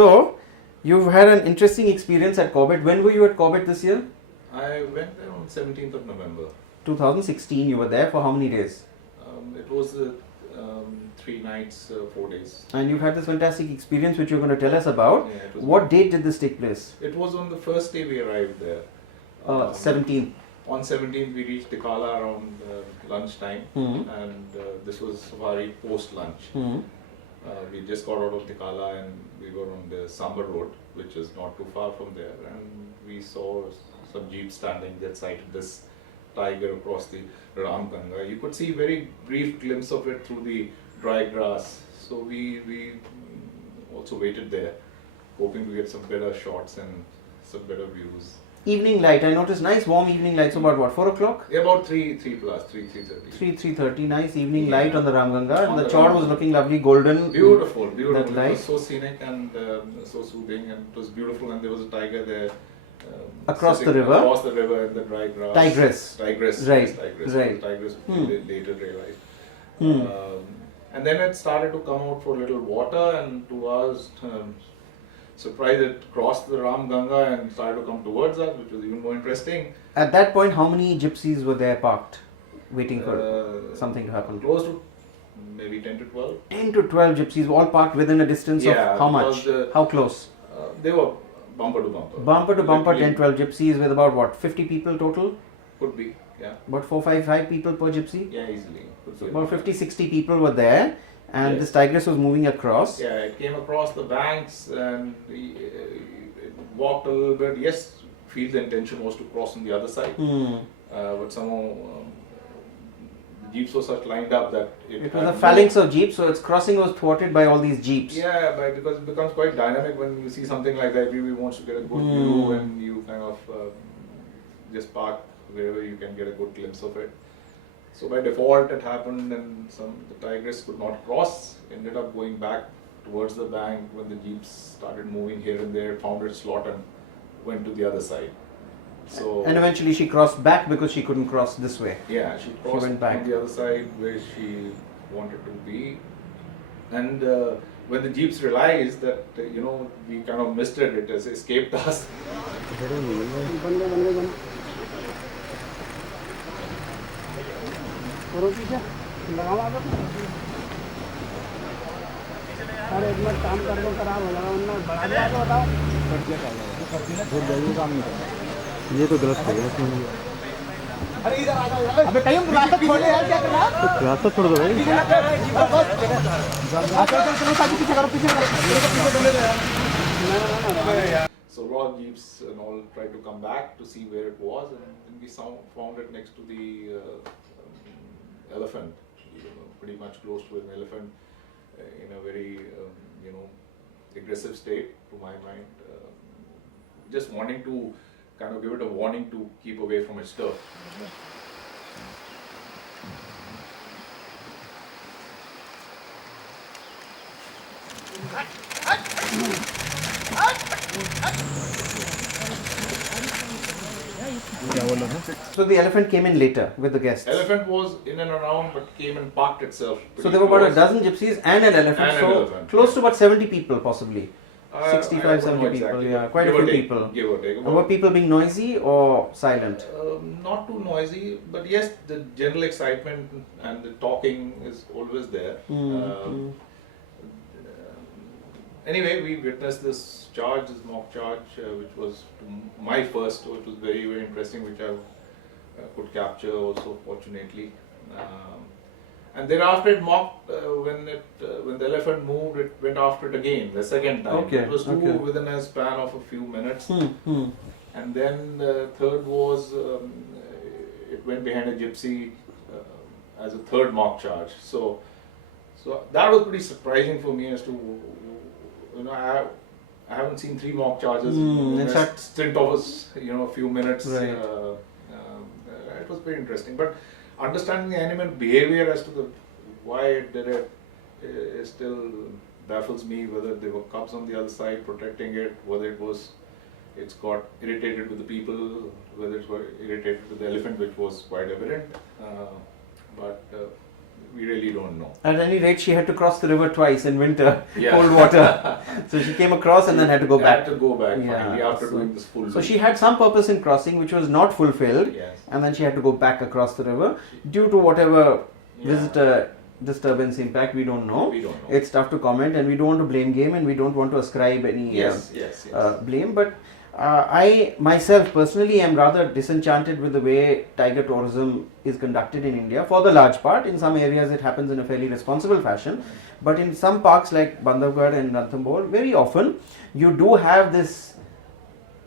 So, you've had an interesting experience at Corbett. When were you at Corbett this year? I went there on 17th of November. 2016. You were there for how many days? It was 3 nights, 4 days. And you've had this fantastic experience which you're going to tell us about. Yeah, it was What date did this take place? It was on the first day we arrived there. 17th. On 17th we reached Dhikala around lunchtime, Mhm. and this was safari post lunch. Mhm. We just got out of Dhikala and we were on the Sambar road, which is not too far from there, and we saw some jeeps standing that sighted this tiger across the Ramganga. You could see very brief glimpse of it through the dry grass. So we also waited there, hoping to get some better shots and some better views. Evening light. I noticed nice warm evening lights. About what? 4 o'clock? Yeah, about 3:30. 3:30. Nice evening Yeah. light on the Ramganga, and On the the chord was Ramganga. looking lovely, golden. Beautiful. That It light. was so scenic and so soothing, and it was beautiful. And there was a tiger there. Across sitting the river? Across the river in the dry grass. Tigress. Tigress. Right, Yes, tigress. right. Tigress. Hmm. We later realized. Hmm. And then it started to come out for a little water, and to us, surprised it crossed the Ramganga and started to come towards us, which was even more interesting. At that point, how many gypsies were there parked, waiting for something to happen? Close to maybe 10 to 12. 10 to 12 gypsies, all parked within a distance Yeah, of how much? because How close? They were bumper to bumper. Bumper to bumper, Literally. 10 12 gypsies with about what? 50 people total? Could be, yeah. About 5 people per gypsy? Yeah, easily. Could So be about 50 60 people were there, and Yes. this tigress was moving across. Yeah, it came across the banks and it walked a little bit. Yes, feel the intention was to cross on the other side, Hmm. but somehow the jeeps were such lined up that It was a phalanx of jeeps, so its crossing was thwarted by all these jeeps. Yeah, because it becomes quite dynamic when you see something like that. Everybody wants to get a good view, and you kind of just park wherever you can get a good glimpse of it. So by default, it happened, and the tigress could not cross. Ended up going back towards the bank when the jeeps started moving here and there. Found its slot and went to the other side. So And eventually she crossed back because she couldn't cross this way. yeah, she crossed went back. on the other side where she wanted to be, and when the jeeps realized that we kind of missed it, it has escaped us. अरे एक minute काम कर दो खराब हो जाएगा वरना बढ़ा दिया तो बताओ ये तो गलत है अरे इधर आ जाओ अबे कहीं रास्ता छोड़ दे यार क्या कर रहा है रास्ता छोड़ दो भाई पीछे करो पीछे So raw jeeps and all tried to come back to see where it was, and then we found it next to the elephant, pretty much close to an elephant, in a very aggressive state to my mind, just wanting to kind of give it a warning to keep away from its turf. So the elephant came in later with the guests. Elephant was in and around, but came and parked itself. So there were about a close. dozen gypsies and an elephant. And an so elephant, close yeah. to about 70 people possibly. 65, I don't 70 know people, exactly, yeah, but quite a give or few take, people. Give or take. Were people being noisy or silent? Not too noisy, but yes, the general excitement and the talking is always there. Anyway, we witnessed this charge, this mock charge, which was my first, so it was very, very interesting, which I could capture also, fortunately. And thereafter it mocked, when the elephant moved, it went after it again, the second time. Okay, It was two okay. within a span of a few minutes. And then the third was, it went behind a gypsy as a third mock charge. So that was pretty surprising for me as to, I haven't seen 3 mock charges in in a fact- stint of a few minutes. Right. It was very interesting. But understanding the animal behavior as to why it did it still baffles me, whether there were cubs on the other side protecting it, whether it's got irritated with the people, whether it's got irritated with the elephant, which was quite evident. But we really don't know. At any rate, she had to cross the river twice in winter, Yeah. cold water. So she came across and then had to go back. Had to go back Yeah, finally after so- doing this full. So loop. she had some purpose in crossing, which was not fulfilled, Yes. and then she had to go back across the river due to whatever Yeah. visitor disturbance impact. We don't know. We don't know. It's tough to comment, and we don't want to blame game, and we don't want to ascribe any Yes. blame. But I myself personally am rather disenchanted with the way tiger tourism is conducted in India. For the large part, in some areas it happens in a fairly responsible fashion, but in some parks like Bandhavgarh and Ranthambore, very often you do have this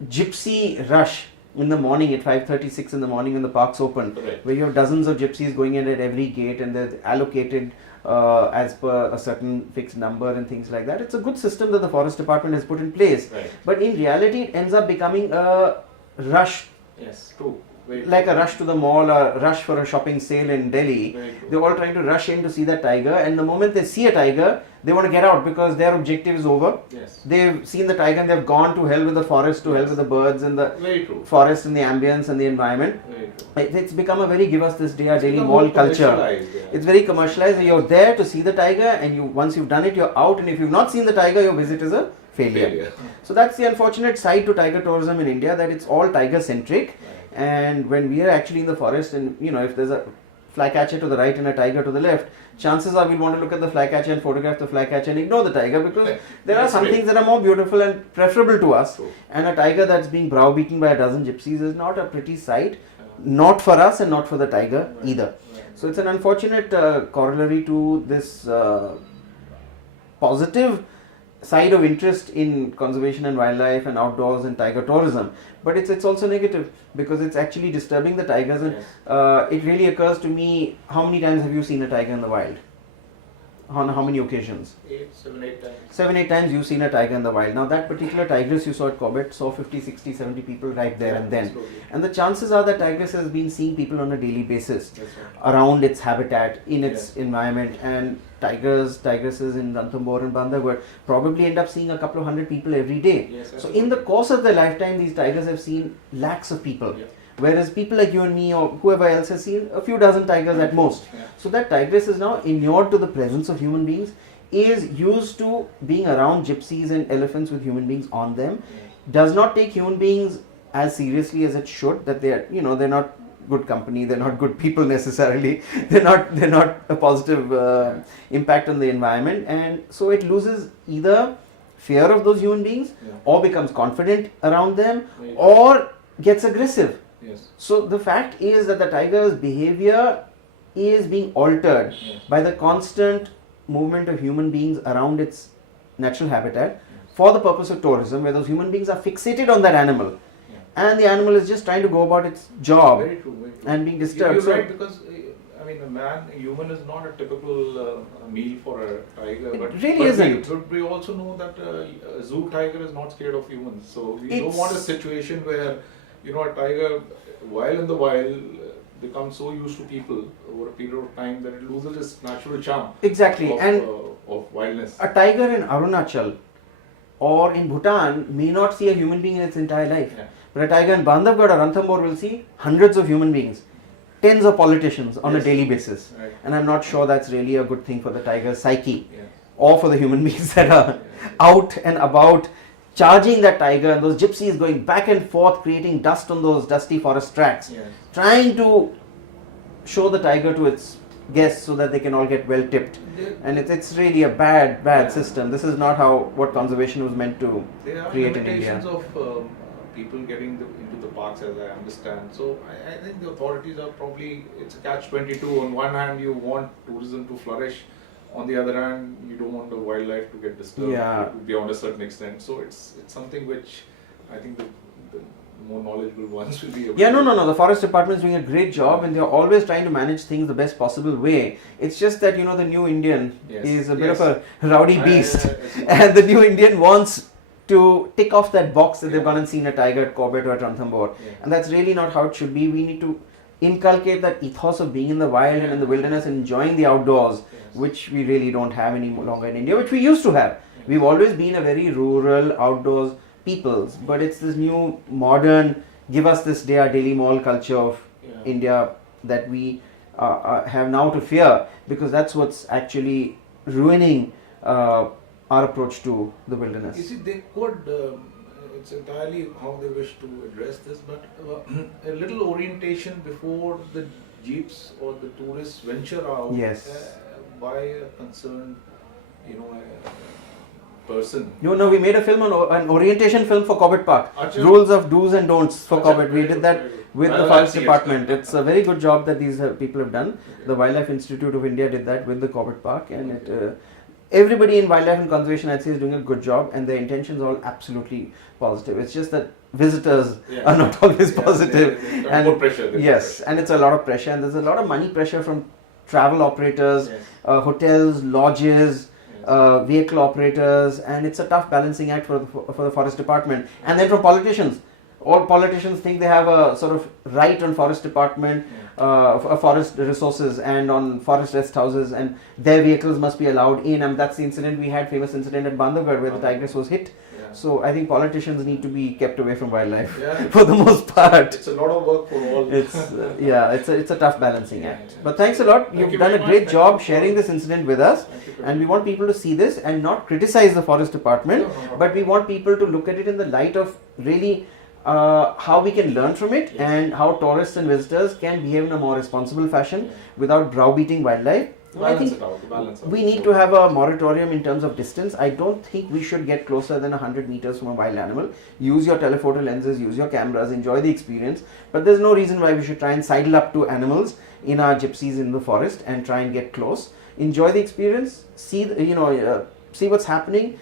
gypsy rush in the morning at 5:36 in the morning when the parks open, Correct. where you have dozens of gypsies going in at every gate, and they're allocated as per a certain fixed number and things like that. It's a good system that the forest department has put in place, Right. but in reality it ends up becoming a rush, Yes. True. Very like true. a rush to the mall, a rush for a shopping sale in Delhi. Very true. They're all trying to rush in to see that tiger, and the moment they see a tiger, they want to get out because their objective is over. Yes. They've seen the tiger and they've gone to hell with the forest, to hell with the birds and the Very true. forest and the ambience and the environment. Very true. It's become a very give us this day or daily become mall more culture. commercialized, yeah. It's very commercialized. You're there to see the tiger, and you once you've done it, you're out. And if you've not seen the tiger, your visit is a failure. Failure. So that's the unfortunate side to tiger tourism in India, that it's all tiger centric. And when we are actually in the forest, and if there's a flycatcher to the right and a tiger to the left, chances are we'll want to look at the flycatcher and photograph the flycatcher and ignore the tiger, because there are That's some right. things that are more beautiful and preferable to us. True. And a tiger that's being browbeaten by a dozen gypsies is not a pretty sight, not for us and not for the tiger either. So it's an unfortunate corollary to this positive side of interest in conservation and wildlife and outdoors and tiger tourism, but it's also negative because it's actually disturbing the tigers. And Yes. it really occurs to me, how many times have you seen a tiger in the wild? On how many occasions? 7, 8 times. 7, 8 times you've seen a tiger in the wild. Now that particular tigress you saw at Corbett saw 50, 60, 70 people right there and then. Absolutely. And the chances are that tigress has been seeing people on a daily basis That's right. around its habitat, in its environment, and tigresses in Ranthambore and Bandhavgarh probably end up seeing a couple of hundred people every day. Yes, So in the course of their lifetime, these tigers have seen lakhs of people. Yeah. Whereas people like you and me or whoever else has seen a few dozen tigers at most. Yeah. So that tigress is now inured to the presence of human beings, is used to being around gypsies and elephants with human beings on them, does not take human beings as seriously as it should, that they are, they're not good company, they're not good people necessarily, they're not a positive impact on the environment, and so it loses either fear of those human beings, Yeah. or becomes confident around them, Right. or gets aggressive. Yes. So the fact is that the tiger's behavior is being altered Yes. by the constant movement of human beings around its natural habitat for the purpose of tourism, where those human beings are fixated on that animal, and the animal is just trying to go about its job Very true. Very true. and being disturbed. You're So right, because a human is not a typical meal for a tiger. It But really but isn't. But we also know that a zoo tiger is not scared of humans. So we don't It's- want a situation where a tiger, while in the wild, becomes so used to people over a period of time that it loses its natural charm. Exactly, and Of wildness. a tiger in Arunachal or in Bhutan may not see a human being in its entire life. Yeah. But a tiger in Bandhavgarh or Ranthambore will see hundreds of human beings, tens of politicians on a Yes. daily basis. Right. And I'm not sure that's really a good thing for the tiger's psyche, Yeah. or for the human beings that are out and about charging that tiger, and those gypsies going back and forth creating dust on those dusty forest tracks, Yeah. trying to show the tiger to its guests so that they can all get well tipped. And it's really a bad Yeah. system. This is not what conservation was meant to There are create in India. limitations of people getting into the parks, as I understand. So I think the authorities are probably, it's a catch-22. On one hand, you want tourism to flourish. On the other hand, you don't want the wildlife to get disturbed Yeah. beyond a certain extent. So it's something which I think the more knowledgeable ones will be able Yeah, to no. The forest department is doing a great job, and they're always trying to manage things the best possible way. It's just that the new Indian Yes. is a bit Yes. of a rowdy beast, I- and the new Indian wants to tick off that box that they've Yeah. gone and seen a tiger at Corbett or at Ranthambore, Yeah. and that's really not how it should be. We need to inculcate that ethos of being in the wild and in the wilderness and enjoying the outdoors, Yes. which we really don't have any longer in India, which we used to have. We've always been a very rural, outdoors peoples, but it's this new modern, give us this day our daily mall culture of Yeah. India that we have now to fear, because that's what's actually ruining our approach to the wilderness. You see, they could, it's entirely how they wish to address this, but a little orientation before the jeeps or the tourists venture out Yes. by a concerned, person. We made a film an orientation film for Corbett Park. Acha. Rules of do's and don'ts for Acha, Corbett. We very did good, that very good. with the Well, Forest that's it. Department. It's a very good job that these people have done. The Wildlife Institute of India did that with the Corbett Park, and everybody in wildlife and conservation, I'd say, is doing a good job, and their intentions are all absolutely positive. It's just that visitors Yeah. are not always positive. And more pressure. Yes, and it's a lot of pressure, and there's a lot of money pressure from travel operators, Yes. hotels, lodges, vehicle operators, and it's a tough balancing act for the forest department. And then from politicians, all politicians think they have a sort of right on forest department, forest resources, and on forest rest houses, and their vehicles must be allowed in. And that's the incident we had, famous incident at Bandhavgarh where the tigress was hit. Yeah. So I think politicians need to be kept away from wildlife Yeah. for the most part. It's a lot of work for all. It's a tough balancing act. Yeah. But thanks a lot. Thank You've you done a very great much. job Thank you. sharing this incident with us, Thank you. and we want people to see this and not criticize the forest department, No. but we want people to look at it in the light of really how we can learn from it, Yes. and how tourists and visitors can behave in a more responsible fashion Yeah. without browbeating wildlife. I Balance think it out. Balance out. we need to have a moratorium in terms of distance. I don't think we should get closer than 100 meters from a wild animal. Use your telephoto lenses, use your cameras, enjoy the experience. But there's no reason why we should try and sidle up to animals in our gypsies in the forest and try and get close. Enjoy the experience, see see what's happening,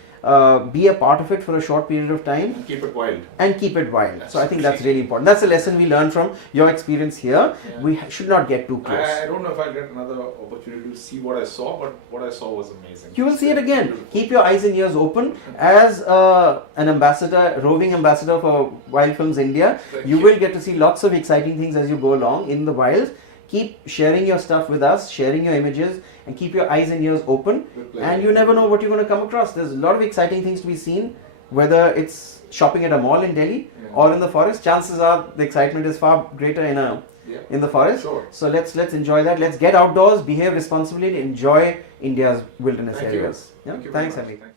be a part of it for a short period of time, And keep it wild. and keep it wild. So I think that's Absolutely. really important. That's a lesson we learned from your experience here. Yeah. We should not get too close. I don't know if I'll get another opportunity to see what I saw, but what I saw was amazing. You will see it again. Beautiful. Keep your eyes and ears open. As an ambassador, roving ambassador for Wild Films India, Thank you you. will get to see lots of exciting things as you go along in the wild. Keep sharing your stuff with us, sharing your images, and keep your eyes and ears open. With pleasure. And you never know what you're going to come across. There's a lot of exciting things to be seen, whether it's shopping at a mall in Delhi Yeah. or in the forest. Chances are the excitement is far greater Yeah. in the forest. Sure. So let's enjoy that. Let's get outdoors, behave responsibly, enjoy India's wilderness Thank you. areas. Yeah? Thank you very Thanks, much. Harmit. Thank you.